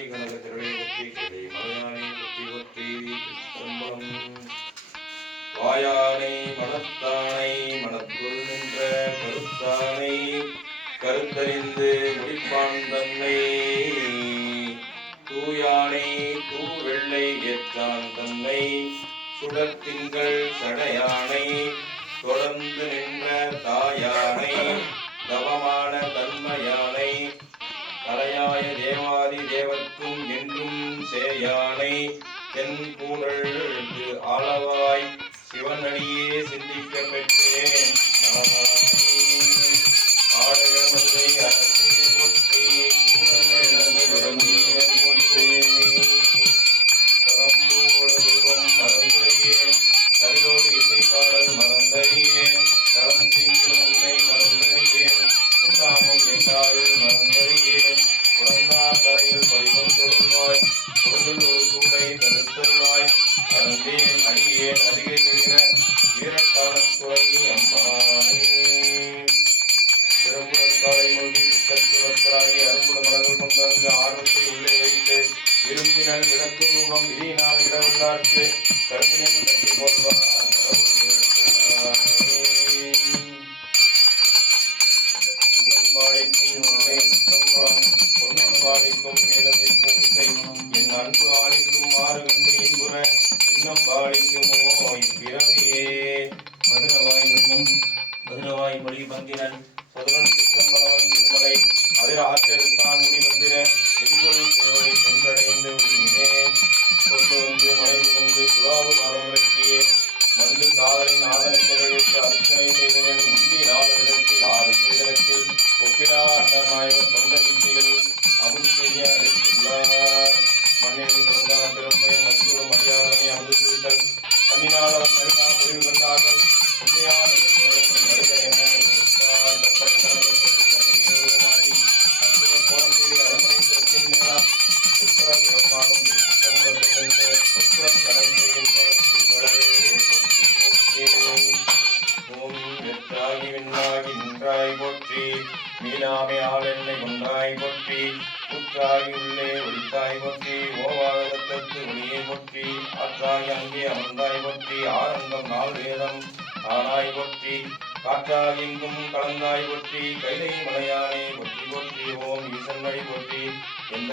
திருவாய் கனக திரளை கிளை மலையானை வாயானை மனத்தானை மனத்துள் நின்ற கருத்தானை கருத்தறிந்து முடிப்பான் தன்னை. தூயானை தூவெள்ளை ஏற்றான் தன்னை. சுடர்த்திங்கள் சடையானை தொடர்ந்து நின்ற தாயானை. தவமான தன்மையானை தலையாய தேவாதி தேவர்க்கும் என்றும் சேயானை தென் கூடலுக்கு ஆளவாய். சிவனடியே சிந்திக்க பெற்றேன்.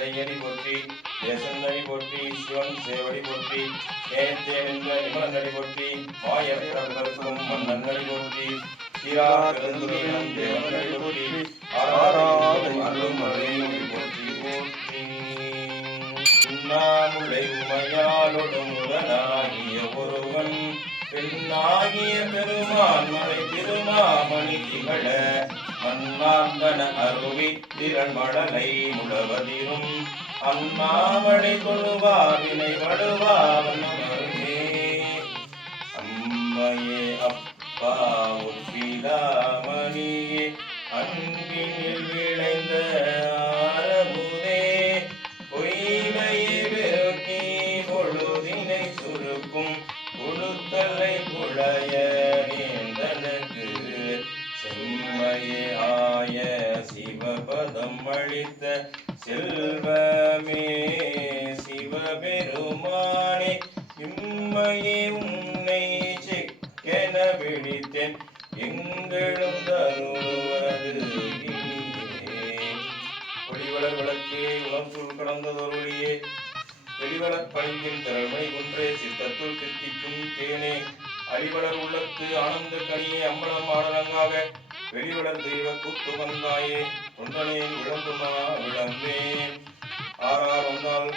எந்தையடி போற்றி தேசன் போற்றி சிவன் சேவடி போற்றி நேயத்தே நின்ற போற்றி மாயற்கும் மன்னன் போற்றி சீரா பெருந்துரையன் தேவன் போற்றி ஆராதம் அருளும் அருளையும் போற்றி போற்றி. உண்ணாமுலை உமையாலொடு முதனாகிய ஒருவன் பெண்ணாகிய பெருமான் மலை திருமாமணி திகழ மன்னாந்தன அருவி திறன் மடலை முழவதிரும் அண்ணாமடை தொழுவாவினை வடுவாவன் அருமே அம்மையே அப்பா உற்பிலாமணியே அன்பினில் விளைந்த அளித்த செல்வமே சிவபெருமானே இம்மையே உன்னை செக்கென பிடித்தேன் எங்களும் தருவது ஒளிவளர் விளக்கே உளம் சூழ் கடந்ததொருளியே. வெளிவளர் பணிந்தின் திரள்மை குன்றே சித்தத்துள் தித்திக்கும் தேனே. அடிவளர் உள்ளத்து ஆனந்த கனியே அம்பலம் ஆடலங்காக வெளியுடன் தெய்வ கூத்து வந்தாயே ஒன்றனேன் விளம்புமா விளம்பே ஆறார் வந்தால்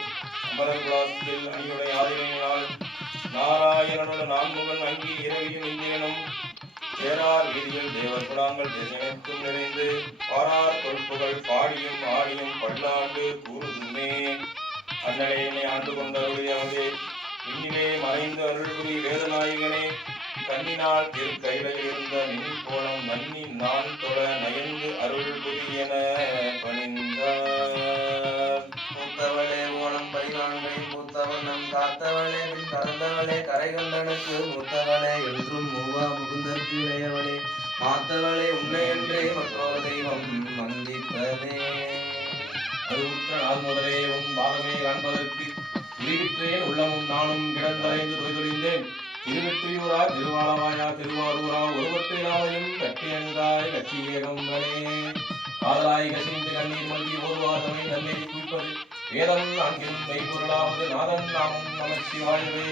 அமரங்குலாசத்தில் அணியுடைய ஆதிரியினால் நாராயணனோட நான்முகன் அங்கி இரவியும் இந்தியனும் சேரார் வீதியில் தேவர்குடாங்கள் தேசனைக்கும் நிறைந்து பாரார் பொறுப்புகள் பாடியும் ஆடியும் பல்லாண்டு கூறுதுமே. அந்நிலையினை ஆண்டு கொண்ட அருளியாவது இன்னிலே மறைந்த அருள்புரி வேதநாயகனே கண்ணினால் திருக்கையிலையில் இருந்த நின் கோலம் நன்னி நான் தொட நயந்து அருள் புரியன பணிந்தார். மூத்தவளே ஓணம் பதினான்கை மூத்தவள் நம் காத்தவளே பின் கறந்தவளே கரை கண்டனுக்கு மூத்தவளே என்றும் மூவா முகுந்தற்கு இளையவளே மாத்தவளே உன்னை என்றே மற்றொரு தெய்வம் வந்திப்பதே நாள் முதலே உன் பாதமே காண்பதற்கு இருவிற்றேன் உள்ளமும் நானும் கிடந்தலைந்து தொய்தொழிந்தேன். திருவெற்றியூரா திருவாளவாயா திருவாரூரா ஒருவற்றிலாமையும் கட்டியந்தாய் கட்சியேகம்பனே காதலாய் கசிந்து கண்ணீர் மல்கி ஒருவாதமை நன்னீர் குவிப்பது வேதம் நான்கிலும் மெய்பொருளாவது நாதன் நாமும் நமச்சிவாயவே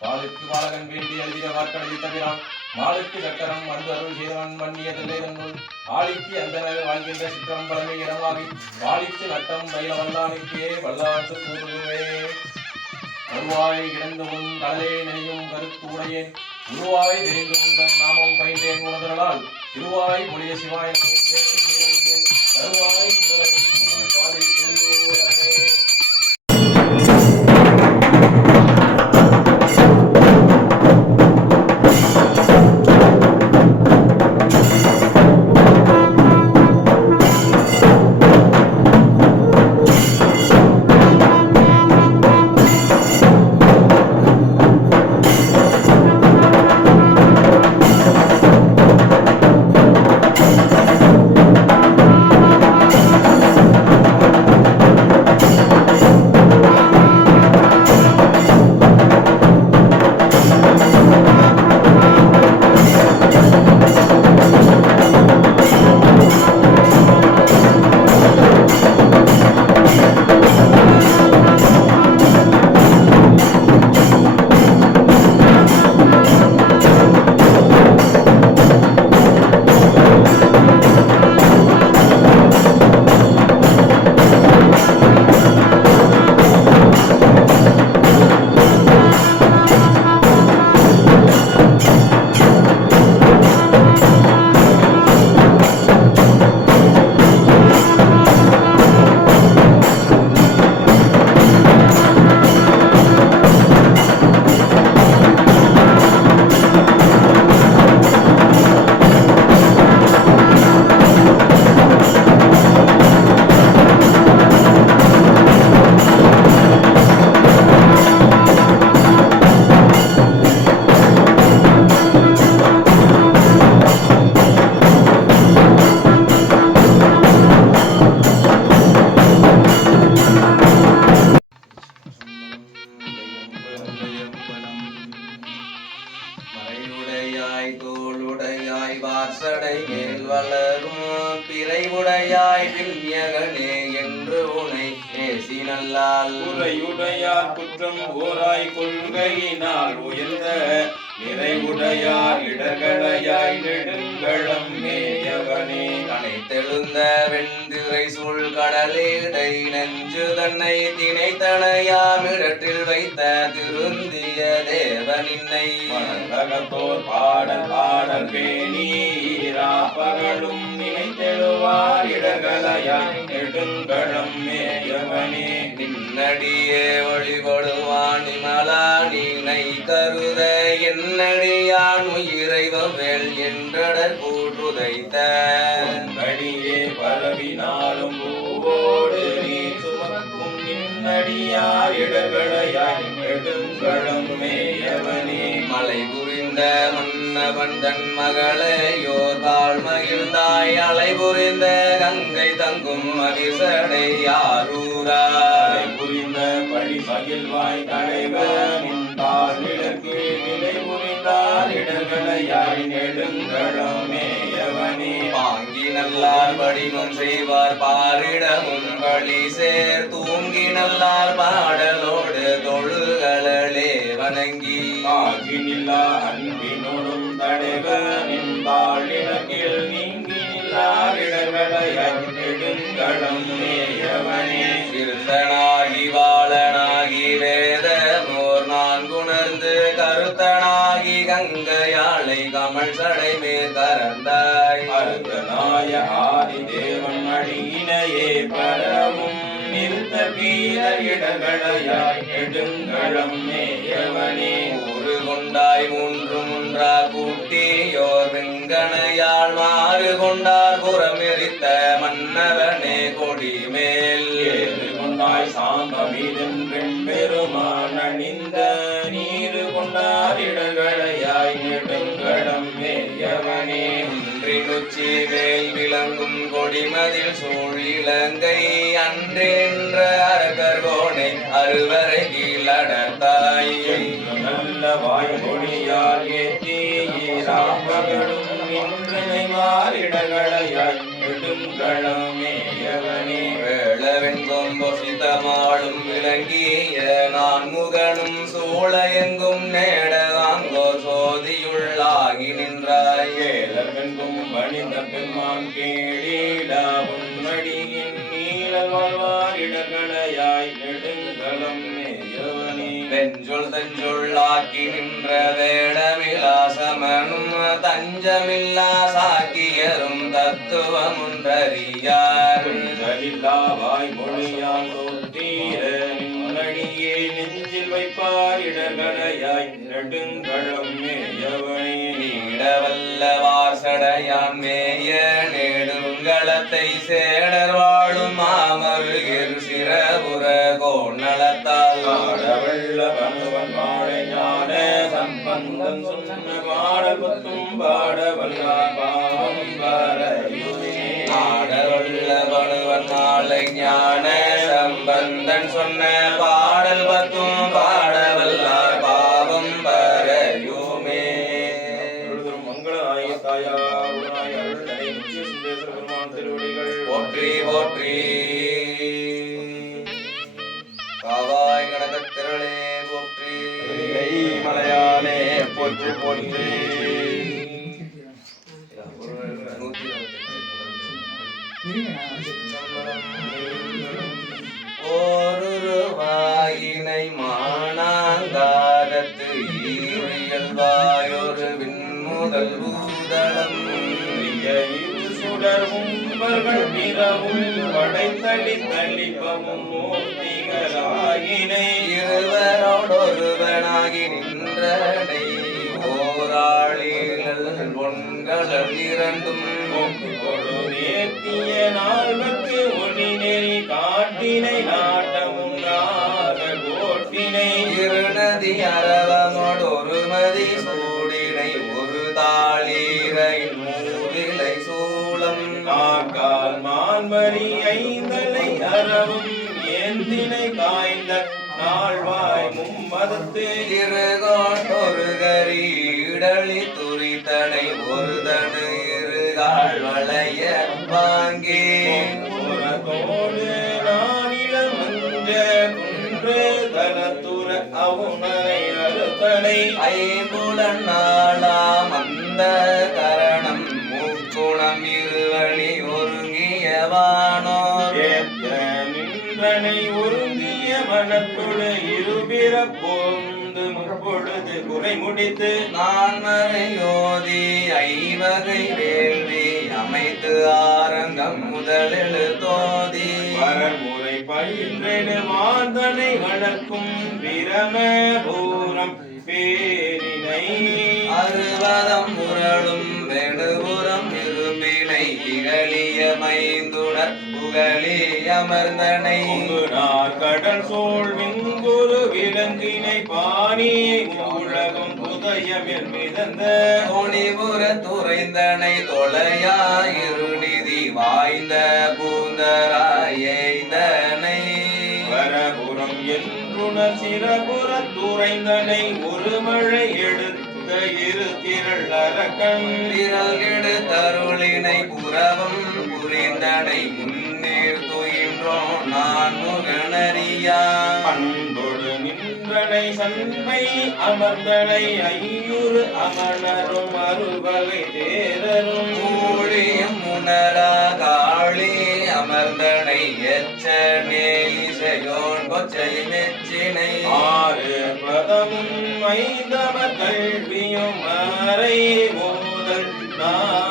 பாலுக்கு பாலகன் வேண்டி எழுதிய வார்க்கடலில் தவிரான் மாலுக்கு சக்கரம் அன்பு அருள் செய்தவன் மன்னிய தில்லைதன்னுள் ஆளிக்கு அந்தனர் வாழ்கின்ற சிற்றம்பலமே இடமாகி வாளித்து நட்டம் பயில வல்லானுக்கே வல்லாற்று கூறுவே கருவாய் கிடந்து உன் கடலே நினையும் கருத்து உடையேன் உருவாய் தெரிந்து உங்கள் நாமம் பயின்றேன் உணர்தலால் திருவாய் மொழிய சிவாய கேட்டு உரையுடையார் குற்றம் ஓராய் கொள்கையினால் உயர்ந்த நிறைவுடையார் இடர்களையாய் நெடுங்களம் மேயவனே கனைத்தெழுந்த வெண்திரை சூழ் கடலிடை நெஞ்சு தன்னை திணைத்தனையாமிடற்றில் வைத்த திருந்திய தேவனின்னை மனந்தகத்தோர் பாடல் பாடல் பேணீரா பகலும் நினைத்தெழுவார் இடர்களையாய் நெடுங்களம் மே நின்னடியே வழிபடுவான் நிமலா நீனை கருத என்னடியான் உயிரைவவேல் என்றடர் கூற்றுதைத்த. அடியே பரவினாலும் பூவோடு நீ சுமக்கும் நின்னடியார் இடர்களையாய் நெடுங்களம் மேயவனே. மலை புரிந்த மன்னவன் தன் மகளையோர் தாழ் மகிழ்ந்தாய். அலை புரிந்த கங்கை தங்கும் அதிசடை யாரூரா? நல்லார் படிமம் செய்வார் பாரிடமும் பழி சேர். தூங்கி நல்லார் பாடலோடு தொழுகளே வணங்கி. ஆகினில்லா அன்பினோடும் தடைவனின் தாழிடக்கில் நீங்கி நில்லார் இடர்களையாய் நெடுங்களம் மேயவனே கங்கையாளை சடைமே தரந்தாய் மேல் ஆதி தேவன் அடியினையே பரவும் நிறுத்த வீர இடங்களையாய் நெடுங்களம் மேயவனே. ஒரு கொண்டாய் மூன்று முன்றா கூட்டியோர் வெங்கனையாள் மாறு கொண்டார் புறமே விளங்கும் கொடிமதில் சூழிலங்கை அன்றின்ற அரகர்கோனை அறுவரை கீழடத்தாயை நல்ல வாய்மொழியால் ஏற்றி ராமகளும் நின்றனை மாறிடகளையாய் நெடுங்களமேயவனே வேளவெண் கொம்பொசிதமாடும் விளங்கிய நான்முகனும் சூளையெங்கும் நேடவாங்கோ நின்ற வேடமிலாசமனும் தஞ்சமில்லா சாக்கியரும் தத்துவமுன்றறியார் குஞ்சலில்லாவாய் மொழியால் நிம்மடியே நெஞ்சில் வைப்பார் இடகளையாய் நெடுங்கழம் மேயவனே. நீடவல்ல வாசடையான் மேய நெடுங்களத்தை சேடர் மாலை ஞான சம்பந்தன் சொன்ன பாடல் பத்தும் பாடவல்லார் பாவம் பரையுமே. பொழுதும் மங்களநாயகி தாயார் உடனாய் அருள்தனை நித்திய சுந்தரேஸ்வர பெருமான் திருவடிகள். போற்றி போற்றி. காவாய் கனகத் திரளே போற்றி. மலையாளே போற்றி போற்றி. நூத்தி ஓருருவாயினை மானாங்காரத்து ஈரியல்வாயொரு விண்முதல் பூதளம் சுடரும் உம்பர்கள் பிறவும் படைத்தளி தளிப்பவும் மூர்த்திகளாயினை. இருவரோடொருவனாகி நின்றனை. ஓராளிகள் பொன்களல் இரண்டும். நேர்த்திய நால்வர்க்கு ஒளி நெறி காட்டினை நாட்டமும் நாக கோட்டினை. இருநதி அரவமோடு ஒரு மதி சூடினை ஒரு தாளீரையின் மூவிலை சூளம். காக்கால் மான்மரி ஐந்தலை அறவும் ஏந்தினை காய்ந்த நாள்வாய் மும்மதத்து. இருகோட்டொரு கரீடளி வாங்கி. ஐம்புலன் நாளாம் அந்த கரணம் முக்குணம் இருவழி ஒருங்கியவானோர் நின்றனை ஒருங்கிய மனத்தொடு இருபிற போந்து குறை முடித்து நான் மறையோதி ஐவகை வேள்வி. அமைத்து ஆரங்கம் முதலெழு தோதி. வரமுறை பயின்றெடு மாந்தனை வளர்க்கும் பிரம பூரம் பேரினை. அறுபதம் முரளும் வெணுபுறம் இரும்பினை இகழிய மைந்துணர் புகழி அமர்ந்தனை. கடல் சோழ் விங்குரு விலங்கினை பாணியை மூழகும் புதயமில் மிதந்த துணிபுற துறைந்தனை தொலையா இருநிதி வாய்ந்த பூந்தராயைந்தனை. வரபுறம் என்றுணர் சிறபுற துறைந்தனை ஒரு மழை எடுத்த இரு திரள் அரக்கன் விரல் கெடு தருளினை புறவம் புரிந்தனை முன்னேர் துயின்றோம் நான் முகனறியா. பண்பொடு நின்றனை சண்பை அமர்ந்தனை ஐயுறு அமணரும் அறுவகை தேரரும். மூழியும் உணரா காளி அமர்ந்தனை எச்ச நேலிசையோன் கொச்சை மெச்சினை ஆறு பதமும் ஐந்தவ கல்வியும் அறை மோதல் நான்கும்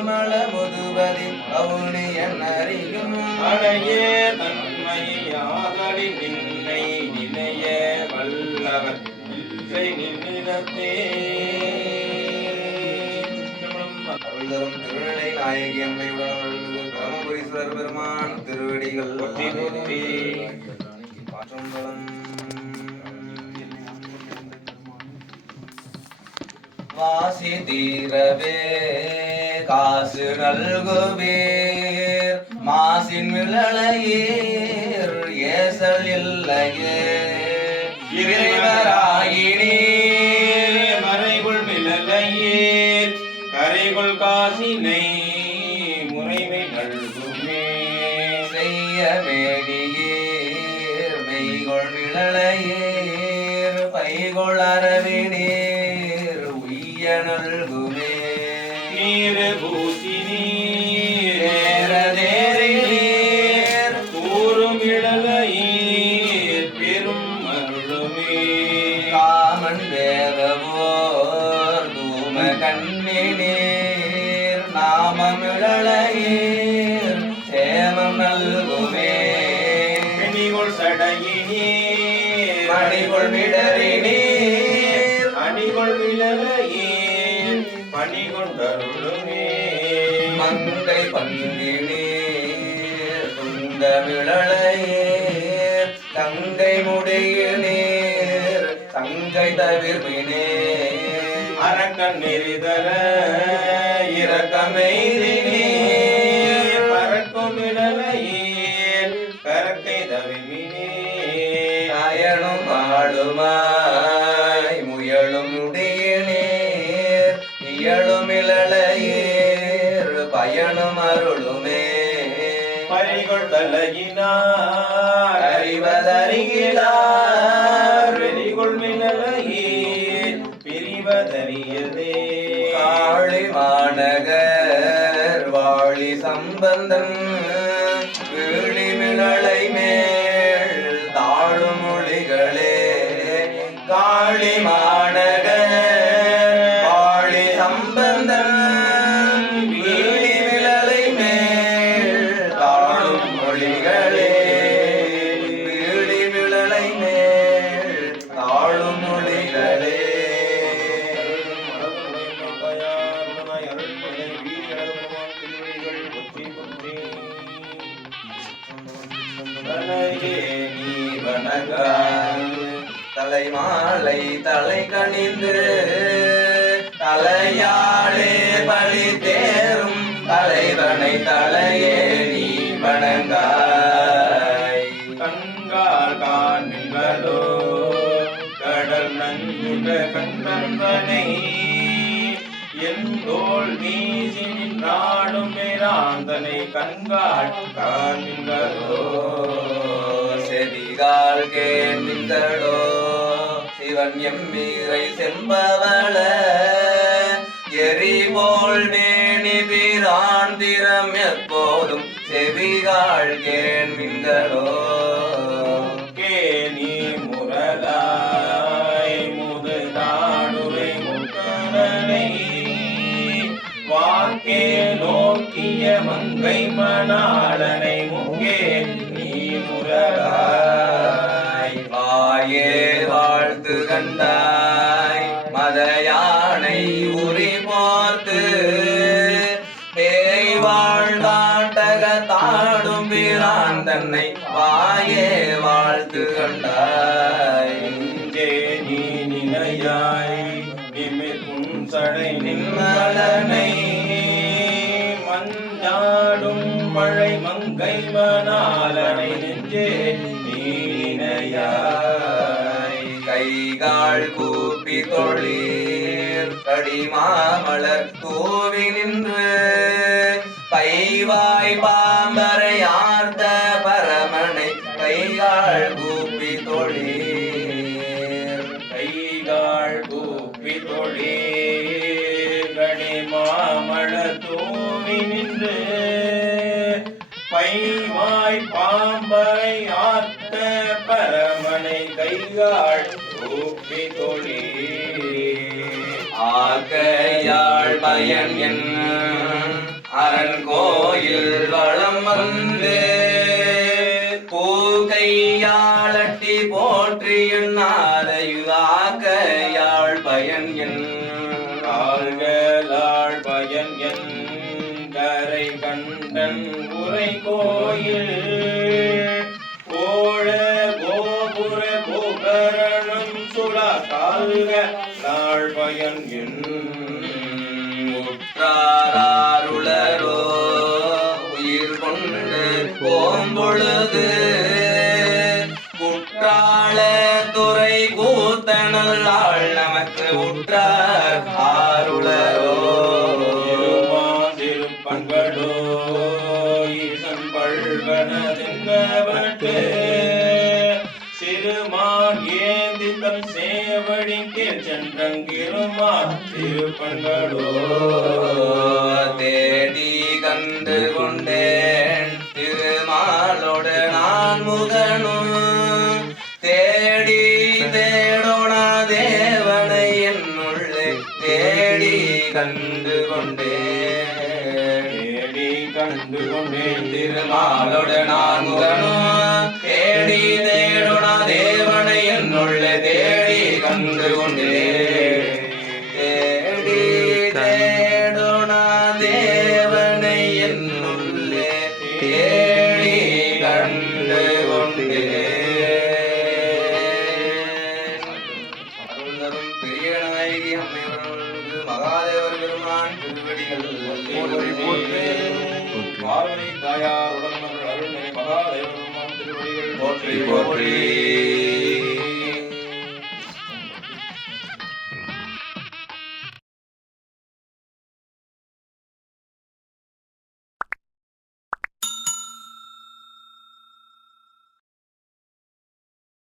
திருமல முதுவதி அவுனியன் அறியும் அழகிய தன்மையாதடி நின்னை நினைய வல்லவர். இல்லை நிமிடத்தே அருள்தரும் திருநடை நாயகி அம்மையுடன் பரமபுரீஸ்வரர் பெருமான் திருவடிகள். வாசி தீரவே. காசு நல்குவீர் மாசின் விழலையீர் ஏசல் இல்லையே. இறைவராயினீர் மறைகுள் மிளலையீர் கரைகுள் காசினை முறைமை நல்குமே. செய்ய வேடியீர் மெய்கொள் நிழலையீர் பைகொள் அரவினீர் உய்ய நல்குமே நீர் பூசி தங்கை தவிர்மினே அரக்கன் நெறிதர இரக்கமெய்தினீர் பறக்கும் இழலையீர் கரக்கை தவிமினே அயனும் ஆளுமாய் முயலும் முடியினீர் இயலும் இழலையீர் பயனும் அருளுமே. பறிகொள் தலையினார் அறிவதறிகிறார் காளி மாநகர் அதனை கண்கால் செவிகால் கேண்மிந்தடோ சிவன் எம்மீரை செம்பவள எரிபோல் வேணி பிராந்திரம் எப்போதும் செவிகால் கேண்மிந்தடோ மங்கை மணாளனை. கைகால் கூப்பி தொழில் கடிமாமலர் தூவி நின்று பைவாய் பாம்பரை ஆர்த்த பரமனை கைகால் கூப்பி தொழில் கைகால் கூப்பி தொழில் கடிமாமலர் தூவி நின்று பைவாய் பாம்பரை ஆத்த பரமனை கைகாள் தொழே ஆக்கையாள் பயன் என் அரண் கோயில் வளம் வந்து பூகையாளட்டி போற்றி எண்ணாதையுதாக காக்க பயன் என் ஆள்களாள் பயன் என் கரை கண்டன் உரை கோயில் திருப்பங்களோ